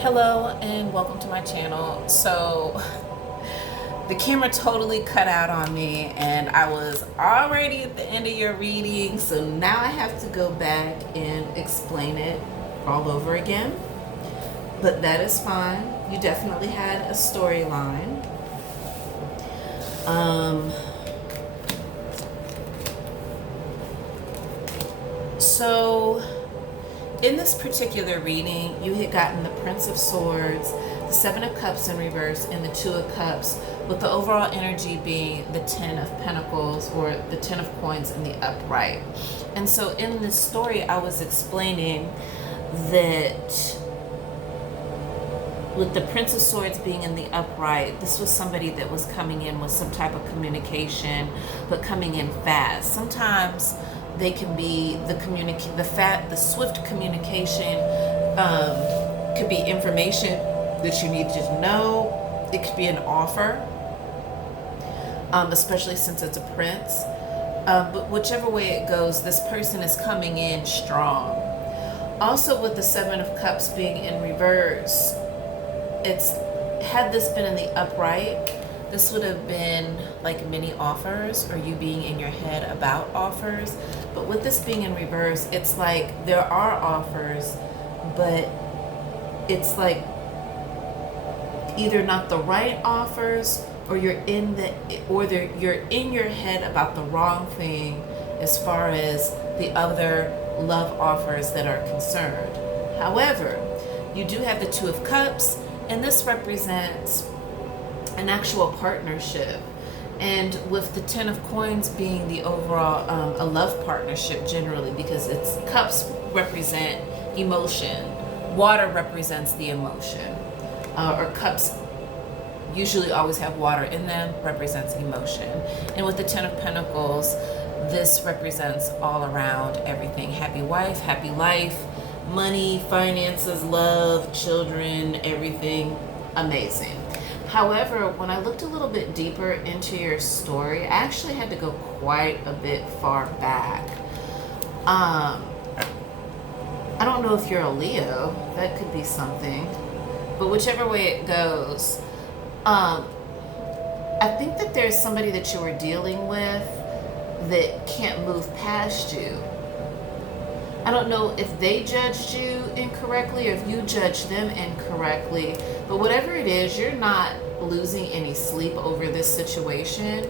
Hello and welcome to my channel. So the camera totally cut out on me and I was already at the end of your reading, so now I have to go back and explain it all over again. But that is fine. You definitely had a storyline. So in this particular reading, you had gotten the Prince of Swords, the Seven of Cups in reverse, and the Two of Cups, with the overall energy being the Ten of Pentacles or the Ten of Coins in the upright. And so in this story, I was explaining that with the Prince of Swords being in the upright, this was somebody that was coming in with some type of communication, but coming in fast. Sometimes they can be the swift communication could be information that you need to know. It could be an offer, especially since it's a prince. But whichever way it goes, this person is coming in strong. Also, with the Seven of Cups being in reverse, had this been in the upright, this would have been like many offers or you being in your head about offers. But with this being in reverse, it's like there are offers, but it's like either not the right offers or you're in your head about the wrong thing as far as the other love offers that are concerned. However, you do have the Two of Cups, and this represents an actual partnership. And with the Ten of Coins being the overall a love partnership generally, because it's cups represent emotion, water represents the emotion, or cups usually always have water in them, represents emotion. And with the Ten of Pentacles, this represents all around everything: happy wife, happy life, money, finances, love, children, everything amazing. However, when I looked a little bit deeper into your story, I actually had to go quite a bit far back. I don't know if you're a Leo, that could be something, but whichever way it goes, I think that there's somebody that you were dealing with that can't move past you. I don't know if they judged you incorrectly or if you judged them incorrectly, but whatever it is, you're not losing any sleep over this situation.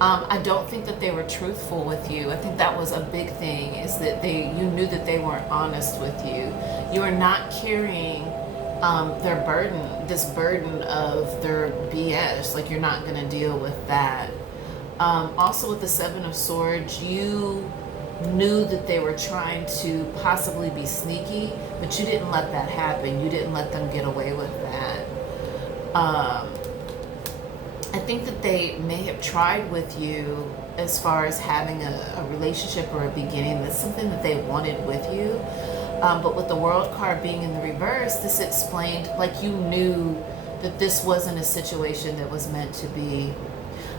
I don't think that they were truthful with you. I think that was a big thing, is that you knew that they weren't honest with you. You are not carrying their burden, this burden of their BS. Like, you're not going to deal with that. Also with the Seven of Swords, you knew that they were trying to possibly be sneaky, but you didn't let that happen. You didn't let them get away with that. I think that they may have tried with you as far as having a relationship or a beginning. That's something that they wanted with you. But with the World card being in the reverse, this explained, like, you knew that this wasn't a situation that was meant to be.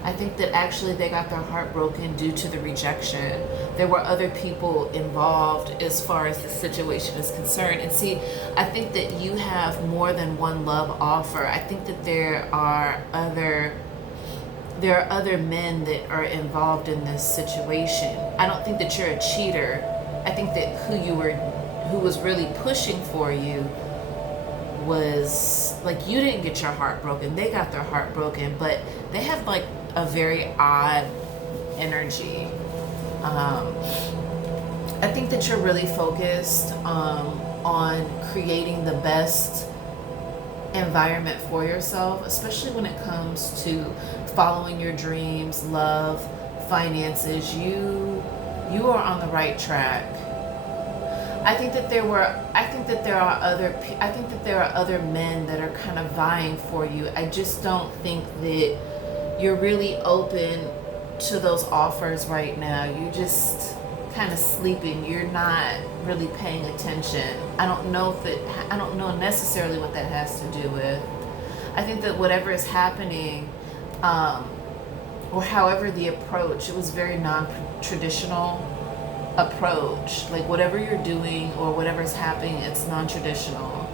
I think that actually they got their heart broken due to the rejection. There were other people involved as far as the situation is concerned. And see, I think that you have more than one love offer. I think that there are other men that are involved in this situation. I don't think that you're a cheater. I think that who was really pushing for you was, like, you didn't get your heart broken. They got their heart broken, but they have like a very odd energy. I think that you're really focused on creating the best environment for yourself, especially when it comes to following your dreams, love, finances. You are on the right track. I think that there are other men that are kind of vying for you. I just don't think that you're really open to those offers right now. You're just kind of sleeping. You're not really paying attention. I don't know necessarily what that has to do with. I think that whatever is happening, or however the approach, it was very non-traditional approach. Like, whatever you're doing or whatever's happening, it's non-traditional.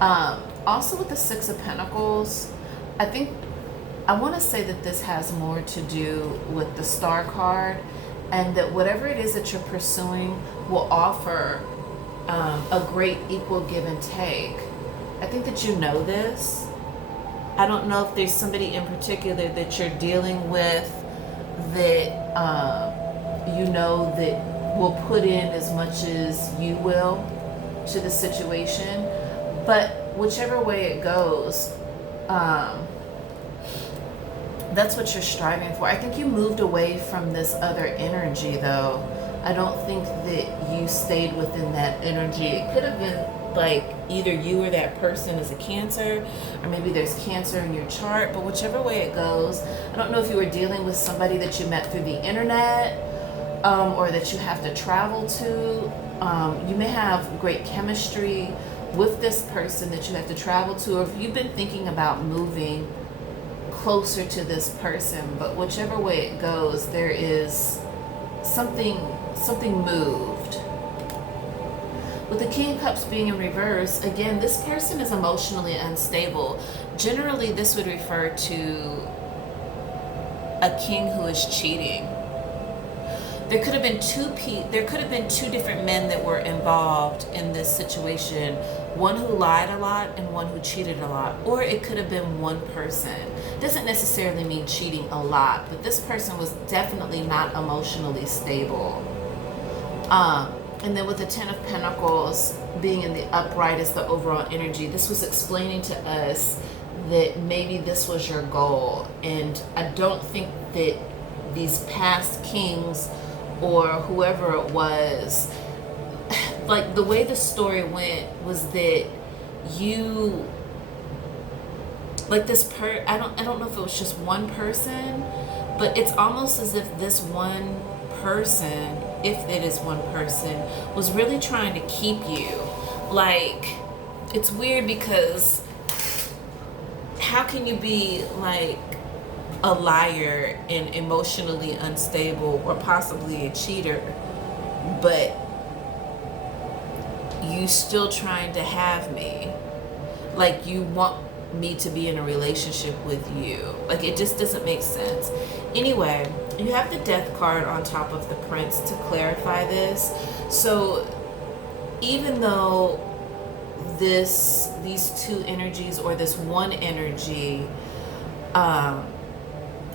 Also with the Six of Pentacles, I think I want to say that this has more to do with the Star card, and that whatever it is that you're pursuing will offer a great equal give and take. I think that you know this. I don't know if there's somebody in particular that you're dealing with that you know that will put in as much as you will to the situation. But whichever way it goes, that's what you're striving for. I think you moved away from this other energy, though. I don't think that you stayed within that energy. It could have been like either you or that person is a Cancer, or maybe there's Cancer in your chart, but whichever way it goes, I don't know if you were dealing with somebody that you met through the internet, or that you have to travel to. You may have great chemistry with this person that you have to travel to, or if you've been thinking about moving closer to this person. But whichever way it goes, there is something moved. With the King of Cups being in reverse, again, this person is emotionally unstable. Generally, this would refer to a king who is cheating. There could have been two different men that were involved in this situation. One who lied a lot and one who cheated a lot. Or it could have been one person. Doesn't necessarily mean cheating a lot, but this person was definitely not emotionally stable. And then with the Ten of Pentacles being in the upright as the overall energy, this was explaining to us that maybe this was your goal. And I don't think that these past kings or whoever it was, like the way the story went was that you, like this I don't know if it was just one person, but it's almost as if this one person, if it is one person, was really trying to keep you. Like, it's weird because how can you be like a liar and emotionally unstable or possibly a cheater, but you still trying to have me? Like, you want me to be in a relationship with you. Like, it just doesn't make sense. Anyway, you have the Death card on top of the Prince to clarify this. So even though these two energies, or this one energy,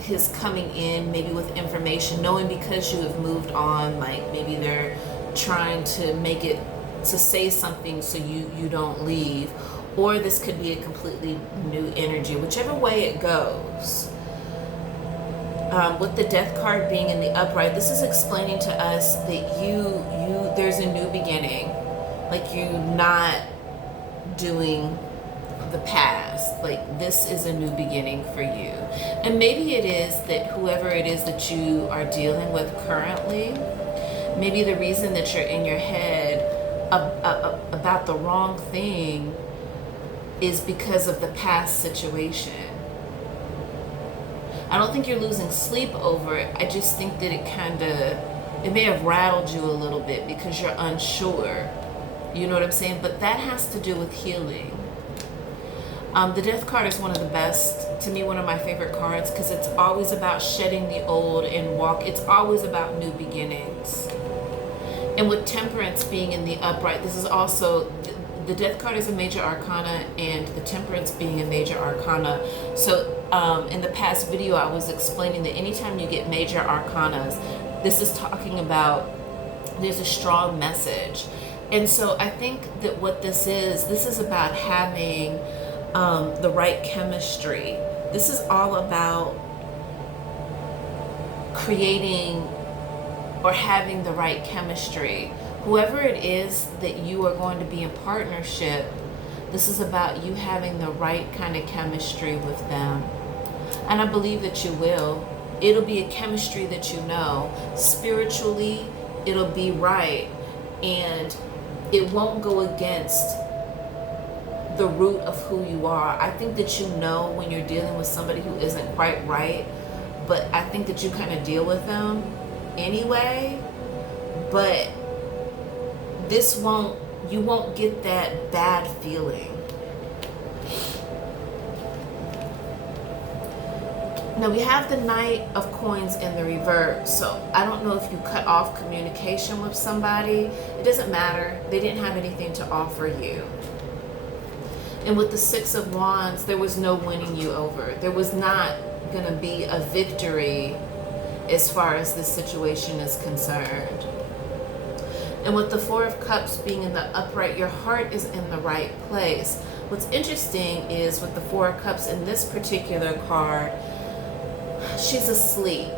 is coming in maybe with information, knowing because you have moved on, like maybe they're trying to make it to say something so you don't leave, or this could be a completely new energy, whichever way it goes. With the Death card being in the upright, this is explaining to us that there's a new beginning. Like, you're not doing the past. Like, this is a new beginning for you. And maybe it is that whoever it is that you are dealing with currently, maybe the reason that you're in your head about the wrong thing is because of the past situation. I don't think you're losing sleep over it. I just think that it may have rattled you a little bit because you're unsure. You know what I'm saying? But that has to do with healing. The Death card is one of the best, to me, one of my favorite cards, because it's always about shedding the old and it's always about new beginnings. And with Temperance being in the upright, this is also, the Death card is a major arcana, and the Temperance being a major arcana. So in the past video, I was explaining that anytime you get major arcanas, this is talking about there's a strong message. And so I think that what this is about having the right chemistry. This is all about creating or having the right chemistry. Whoever it is that you are going to be in partnership, this is about you having the right kind of chemistry with them. And I believe that you will. It'll be a chemistry that you know. Spiritually, it'll be right. And it won't go against the root of who you are. I think that you know when you're dealing with somebody who isn't quite right, but I think that you kind of deal with them anyway. But you won't get that bad feeling. Now we have the Knight of Coins in the reverse. So I don't know if you cut off communication with somebody. It doesn't matter. They didn't have anything to offer you. And with the Six of Wands, there was no winning you over. There was not going to be a victory as far as this situation is concerned. And with the Four of Cups being in the upright, your heart is in the right place. What's interesting is with the Four of Cups in this particular card, she's asleep.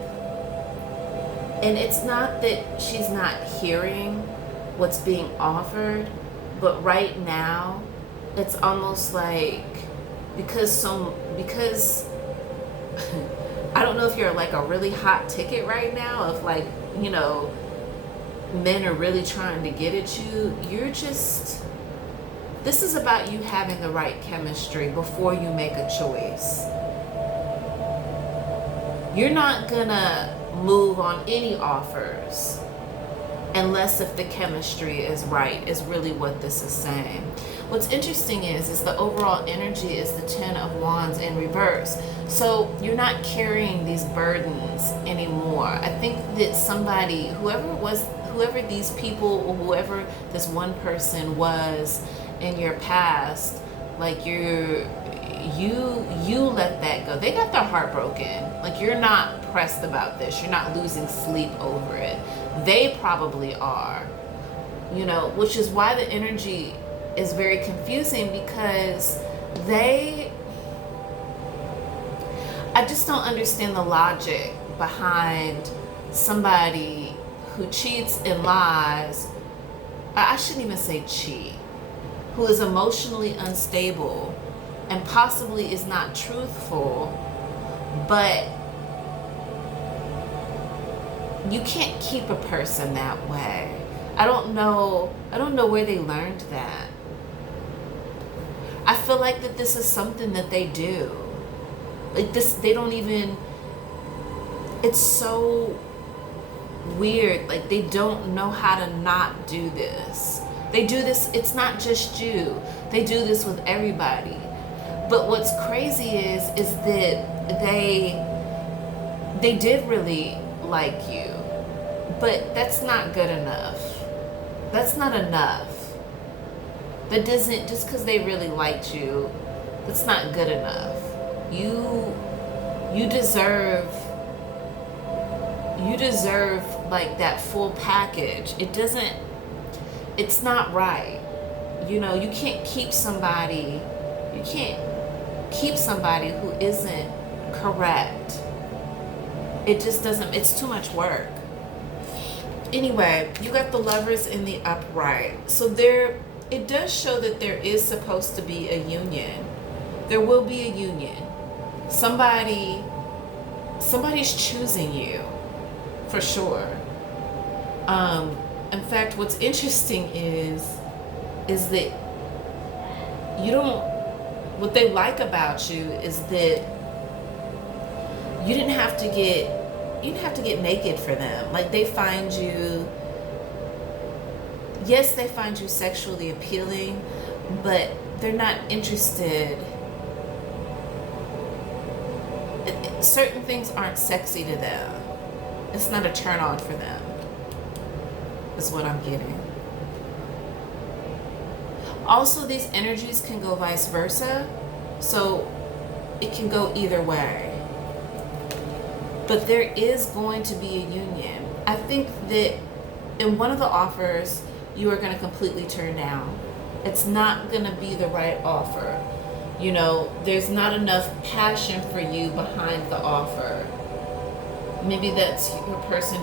And it's not that she's not hearing what's being offered, but right now it's almost like because I don't know if you're like a really hot ticket right now of like, you know, men are really trying to get at you. This is about you having the right chemistry before you make a choice. You're not gonna move on any offers unless if the chemistry is right, is really what this is saying. What's interesting is the overall energy is the Ten of Wands in reverse. So you're not carrying these burdens anymore. I think that somebody, whoever these people or whoever this one person was in your past, like you let that go. They got their heart broken. Like you're not pressed about this. You're not losing sleep over it. They probably are, you know, which is why the energy is very confusing because I just don't understand the logic behind somebody who cheats and lies. I shouldn't even say cheat, who is emotionally unstable and possibly is not truthful, but you can't keep a person that way. I don't know where they learned that. I feel like that this is something that they do. Like this, they don't even, it's so weird. Like they don't know how to not do this. They do this, it's not just you. They do this with everybody. But what's crazy is that they did really like you. But that's not good enough. That's not enough. That doesn't, just because they really liked you, that's not good enough. You deserve like that full package. It's not right. You know, you can't keep somebody who isn't correct. It just doesn't, it's too much work. Anyway, you got the Lovers in the upright. So it does show that there is supposed to be a union. There will be a union. Somebody's choosing you, for sure. In fact, what's interesting is that what they like about you is that you didn't have to get naked for them. Like they find you, yes, they find you sexually appealing, but they're not interested. Certain things aren't sexy to them. It's not a turn on for them, is what I'm getting. Also, these energies can go vice versa, so it can go either way. But there is going to be a union. I think that in one of the offers, you are going to completely turn down. It's not going to be the right offer. You know, there's not enough passion for you behind the offer. Maybe that's your person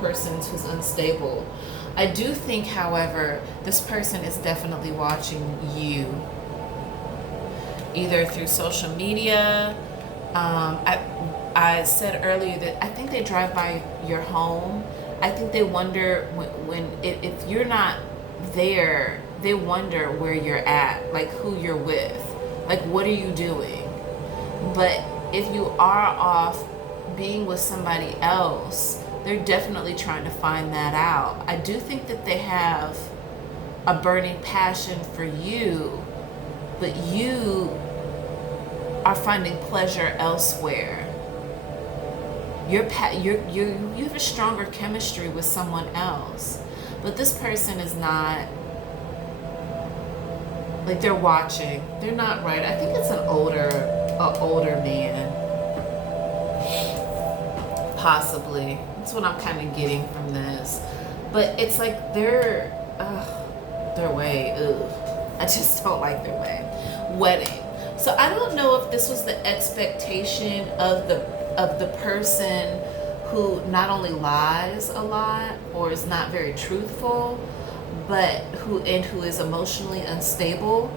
persons who's unstable. I do think, however, this person is definitely watching you, either through social media. I said earlier that I think they drive by your home. I think they wonder if you're not there, they wonder where you're at, like who you're with, like what are you doing. But if you are off being with somebody else, they're definitely trying to find that out. I do think that they have a burning passion for you, but you are finding pleasure elsewhere. you have a stronger chemistry with someone else, but this person is not, like, they're watching. They're not right. I think it's an older man, possibly. That's what I'm kind of getting from this. But it's like their way. Ugh. I just don't like their way. Wedding. So I don't know if this was the expectation of the person who not only lies a lot or is not very truthful, but who is emotionally unstable.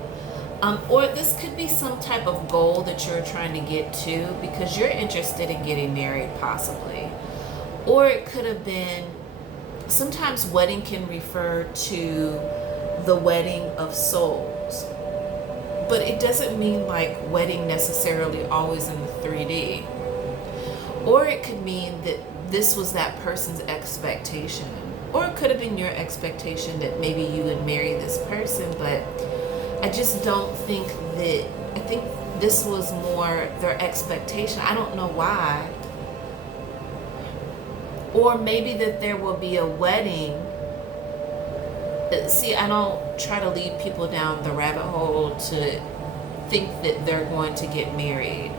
Or this could be some type of goal that you're trying to get to because you're interested in getting married, possibly. Or it could have been, sometimes wedding can refer to the wedding of souls. But it doesn't mean like wedding necessarily always in the 3D. Or it could mean that this was that person's expectation. Or it could have been your expectation that maybe you would marry this person, but I just don't think that, I think this was more their expectation. I don't know why. Or maybe that there will be a wedding. See, I don't try to lead people down the rabbit hole to think that they're going to get married.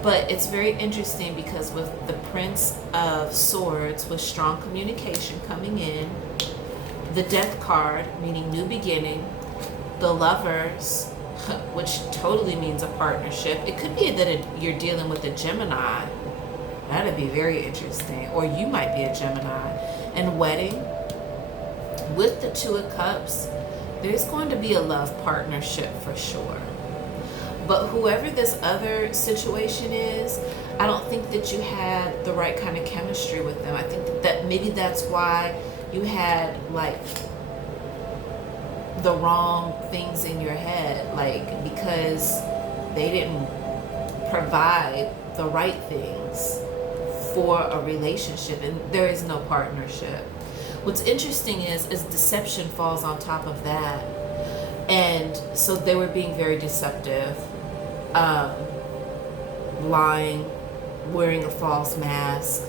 But it's very interesting because with the Prince of Swords, with strong communication coming in, the Death card, meaning new beginning, the Lovers, which totally means a partnership. It could be that you're dealing with a Gemini. That'd be very interesting. Or you might be a Gemini. And wedding, with the Two of Cups, there's going to be a love partnership for sure. But whoever this other situation is, I don't think that you had the right kind of chemistry with them. I think that maybe that's why you had like the wrong things in your head, like because they didn't provide the right things for a relationship, and there is no partnership. What's interesting is deception falls on top of that, and so they were being very deceptive, lying, wearing a false mask.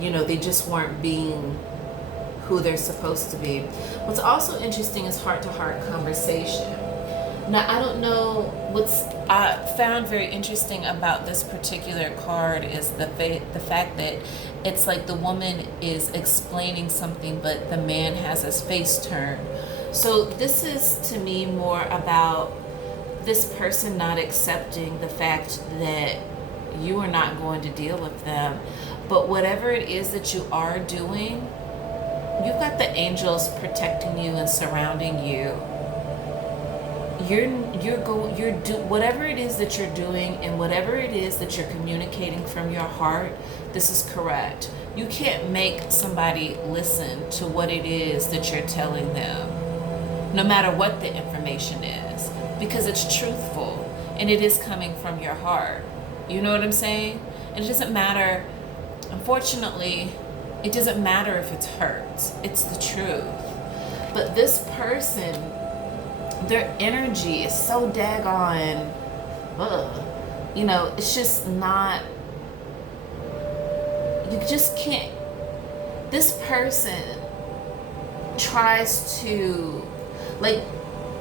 They just weren't being who they're supposed to be. What's also interesting is heart-to-heart conversation. Now, I don't know, what's I found very interesting about this particular card is the fact that it's like the woman is explaining something, but the man has his face turned. So this is, to me, more about this person not accepting the fact that you are not going to deal with them. But whatever it is that you are doing, you've got the angels protecting you and surrounding you. Whatever it is that you're doing and whatever it is that you're communicating from your heart, this is correct. You can't make somebody listen to what it is that you're telling them, no matter what the information is, because it's truthful and it is coming from your heart. You know what I'm saying? And it doesn't matter, unfortunately, it doesn't matter if it hurts. It's the truth. But this person, their energy is so daggone, it's just not, you just can't. This person tries to, like,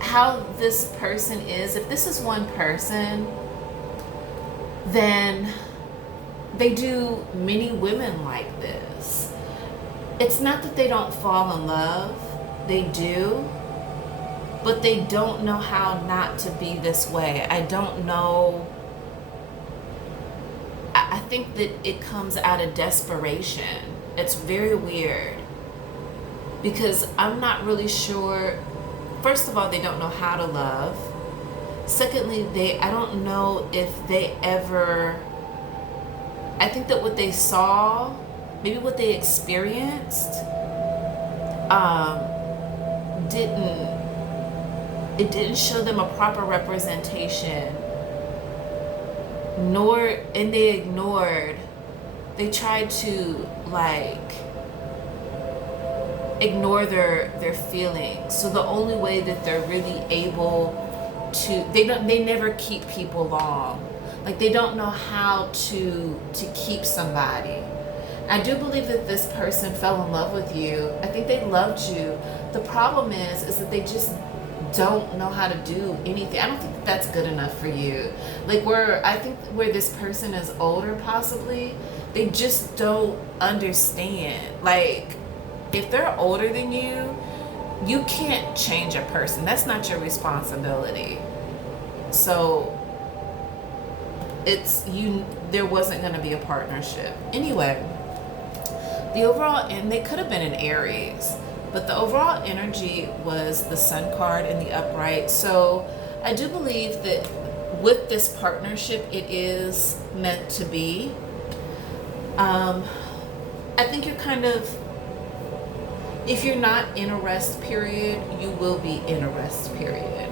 how this person is, if this is one person, then they do many women like this. It's not that they don't fall in love, they do, but they don't know how not to be this way. I don't know. I think that it comes out of desperation. It's very weird because I'm not really sure. First of all, they don't know how to love. Secondly, I don't know if they ever, I think that what they saw, maybe what they experienced, it didn't show them a proper representation, and they ignored, they tried to ignore their feelings. So the only way that they're really able to, they never keep people long. Like they don't know how to keep somebody. I do believe that this person fell in love with you. I think they loved you. The problem is that they just don't know how to do anything. I don't think that that's good enough for you. Like I think where this person is older possibly, they just don't understand. Like if they're older than you can't change a person. That's not your responsibility. So there wasn't going to be a partnership. Anyway, the overall, and they could have been in Aries, but the overall energy was the Sun card in the upright. So I do believe that with this partnership, it is meant to be. I think you're kind of, if you're not in a rest period, you will be in a rest period.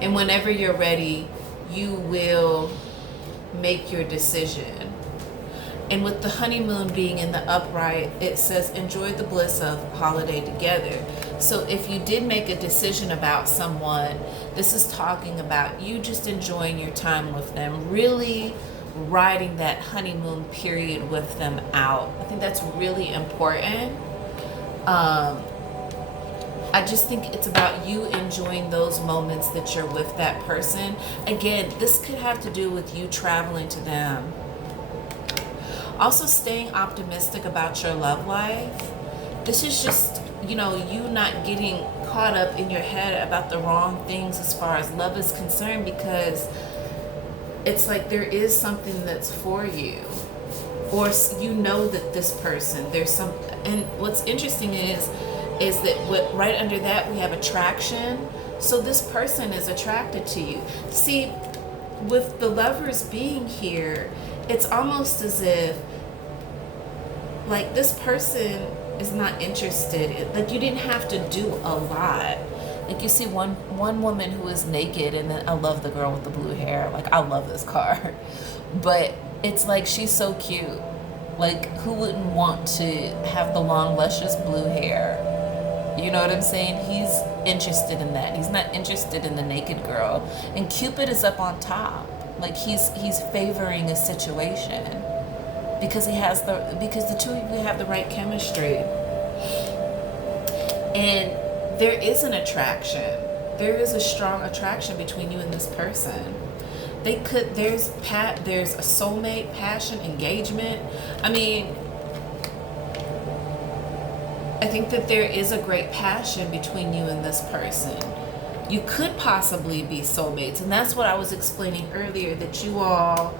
And whenever you're ready, you will make your decision. And with the honeymoon being in the upright, it says enjoy the bliss of holiday together. So if you did make a decision about someone, this is talking about you just enjoying your time with them, really riding that honeymoon period with them out. I think that's really important. I just think it's about you enjoying those moments that you're with that person. Again, this could have to do with you traveling to them. Also, staying optimistic about your love life. This is just, you not getting caught up in your head about the wrong things as far as love is concerned, because it's like there is something that's for you. Or that this person, there's some, and what's interesting is that right under that we have attraction. So this person is attracted to you. See, with the Lovers being here, it's almost as if like this person is not interested. Like you didn't have to do a lot. Like you see one woman who is naked, and then I love the girl with the blue hair. Like I love this card. But it's like she's so cute. Like who wouldn't want to have the long luscious blue hair? You know what I'm saying? He's interested in that. He's not interested in the naked girl. And Cupid is up on top. Like he's favoring a situation because the two of you have the right chemistry. And there is an attraction. There is a strong attraction between you and this person. There's a soulmate, passion, engagement. I mean, I think that there is a great passion between you and this person. You could possibly be soulmates, and that's what I was explaining earlier, that you all,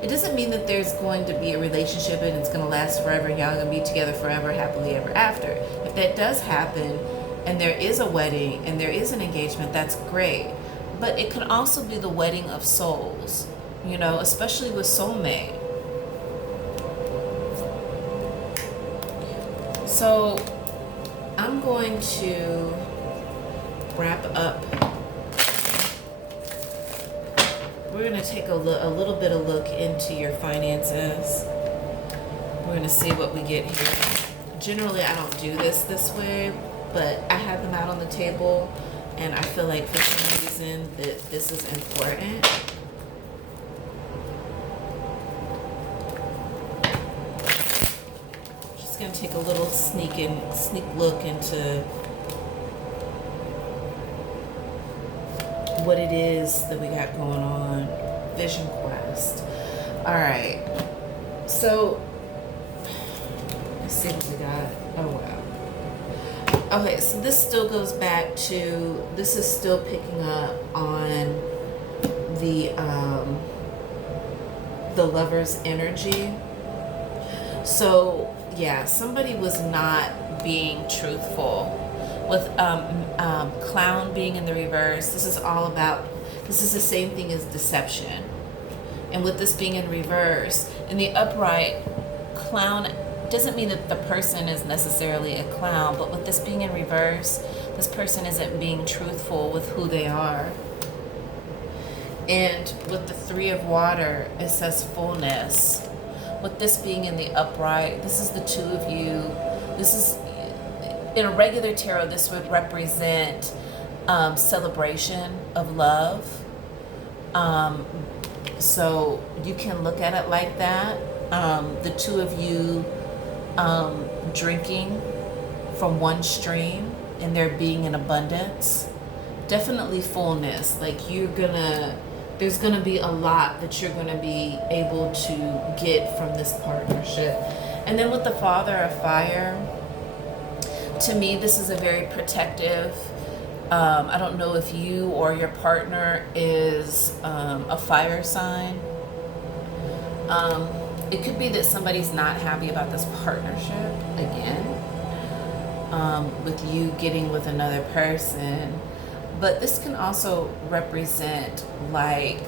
it doesn't mean that there's going to be a relationship and it's going to last forever and y'all are going to be together forever, happily ever after. If that does happen and there is a wedding and there is an engagement, that's great. But it could also be the wedding of souls, especially with soulmate. So I'm going to wrap up. We're going to take a little bit of look into your finances. We're going to see what we get here. Generally, I don't do this way, but I have them out on the table, and I feel like for some reason that this is important. Just going to take a little sneak look into what it is that we got going on. Vision Quest. All right. So let's see what we got. Oh wow. Okay, so this still goes back to, this is still picking up on the Lover's energy. So yeah, somebody was not being truthful. With Clown being in the reverse, this is the same thing as deception. And with this being in reverse, in the upright, Clown doesn't mean that the person is necessarily a clown, but with this being in reverse, this person isn't being truthful with who they are. And with the Three of Water, it says fullness. With this being in the upright, this is the two of you. This is, in a regular tarot, this would represent celebration of love. So you can look at it like that. The two of you drinking from one stream and there being an abundance, definitely fullness. Like there's gonna be a lot that you're gonna be able to get from this partnership. And then with the Father of Fire, to me, this is a very protective. I don't know if you or your partner is a fire sign. It could be that somebody's not happy about this partnership again, with you getting with another person. But this can also represent like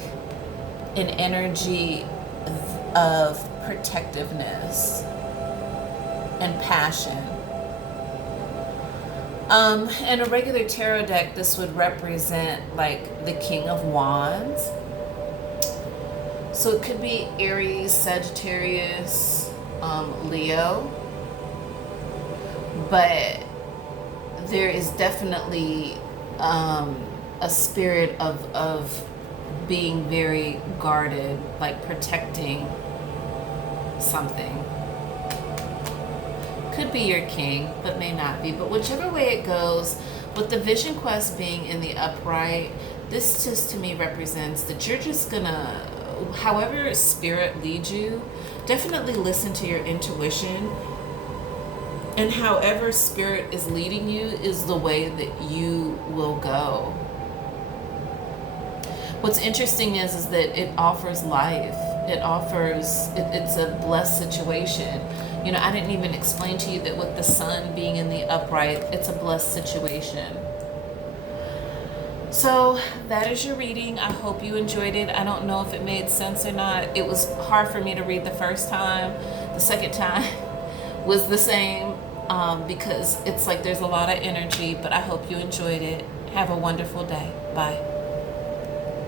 an energy of protectiveness and passion. In a regular tarot deck, this would represent like the King of Wands. So it could be Aries, Sagittarius, Leo. But there is definitely a spirit of being very guarded, like protecting something. Could be your king, but may not be. But whichever way it goes, with the Vision Quest being in the upright, this just to me represents that you're just gonna, however spirit leads you, definitely listen to your intuition. And however spirit is leading you is the way that you will go. What's interesting is that it offers life. It's a blessed situation. You know, I didn't even explain to you that with the sun being in the upright, it's a blessed situation. So that is your reading. I hope you enjoyed it. I don't know if it made sense or not. It was hard for me to read the first time. The second time was the same, because it's like there's a lot of energy, but I hope you enjoyed it. Have a wonderful day. Bye.